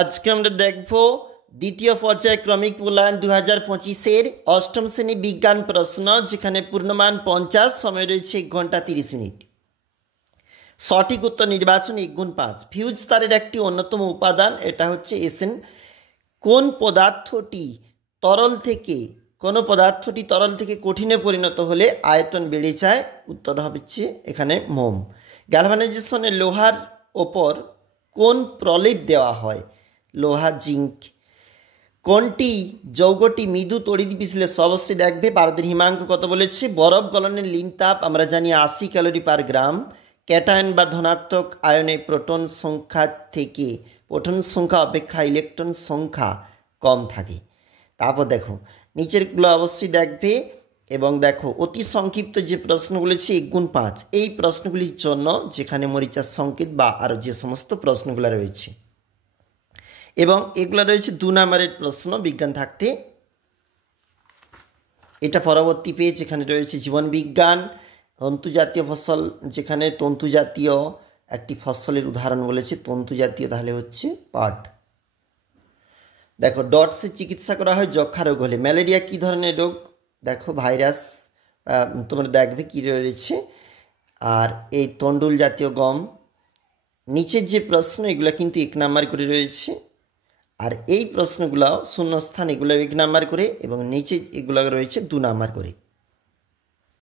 আজকে আমরা দেখব দ্বিতীয় পর্যায়ক্রমিক মূল্যায়ন 2025-এর অষ্টম শ্রেণী বিজ্ঞান প্রশ্ন, যেখানে পূর্ণমান 50, সময় রয়েছে 1 ঘন্টা 30 মিনিট। সঠিক উত্তর নির্বাচন 1 × 5। ফিউজ তারের একটি অন্যতম উপাদান, এটা হচ্ছে এসএন। কোন পদার্থটি তরল থেকে কঠিনে পরিণত হলে আয়তন বেড়ে যায়? উত্তর হচ্ছে এখানে মোম। গ্যালভানাইজেশনে লোহার ওপর কোন প্রলেপ দেওয়া হয়? লোহা, জিঙ্ক। কোনটি যৌগটি মৃদু তড়িৎ বিশ্লেষণ? অবশ্যই দেখবে পারদের হিমাঙ্ক কত বলেছে। বরফ গলনের লিন তাপ আমরা জানি 80 ক্যালোরি পার গ্রাম। ক্যাটায়ন বা ধনাত্মক আয়নে প্রোটন সংখ্যা অপেক্ষা ইলেকট্রন সংখ্যা কম থাকে। তারপর দেখো নিচেরগুলো অবশ্যই দেখবে এবং দেখো অতি সংক্ষিপ্ত যে প্রশ্নগুলি আছে 1 × 5, এই প্রশ্নগুলির জন্য যেখানে মরিচার সংকেত বা আরও যে সমস্ত প্রশ্নগুলো রয়েছে, এবং এগুলো রয়েছে 2 নম্বরের প্রশ্ন বিজ্ঞান থাকতে। এটা পরবর্তী পেজ, এখানে রয়েছে জীবন বিজ্ঞান। তন্তুজাতীয় ফসল, যেখানে তন্তুজাতীয় একটি ফসলের উদাহরণ বলেছে তন্তুজাতীয়, তাহলে হচ্ছে পাট। দেখো ডটসের চিকিৎসা করা হয় যক্ষা রোগ হলে। ম্যালেরিয়া কী ধরনের রোগ? দেখো ভাইরাস, তোমরা দেখবে কী রয়েছে। আর এই তন্ডুল জাতীয় গম। নিচের যে প্রশ্ন এগুলো কিন্তু 1 নাম্বার করে রয়েছে, আর এই প্রশ্নগুলো শূন্যস্থান, এগুলো 1 নাম্বার করে, এবং নিচে এগুলো রয়েছে 2 নাম্বার করে।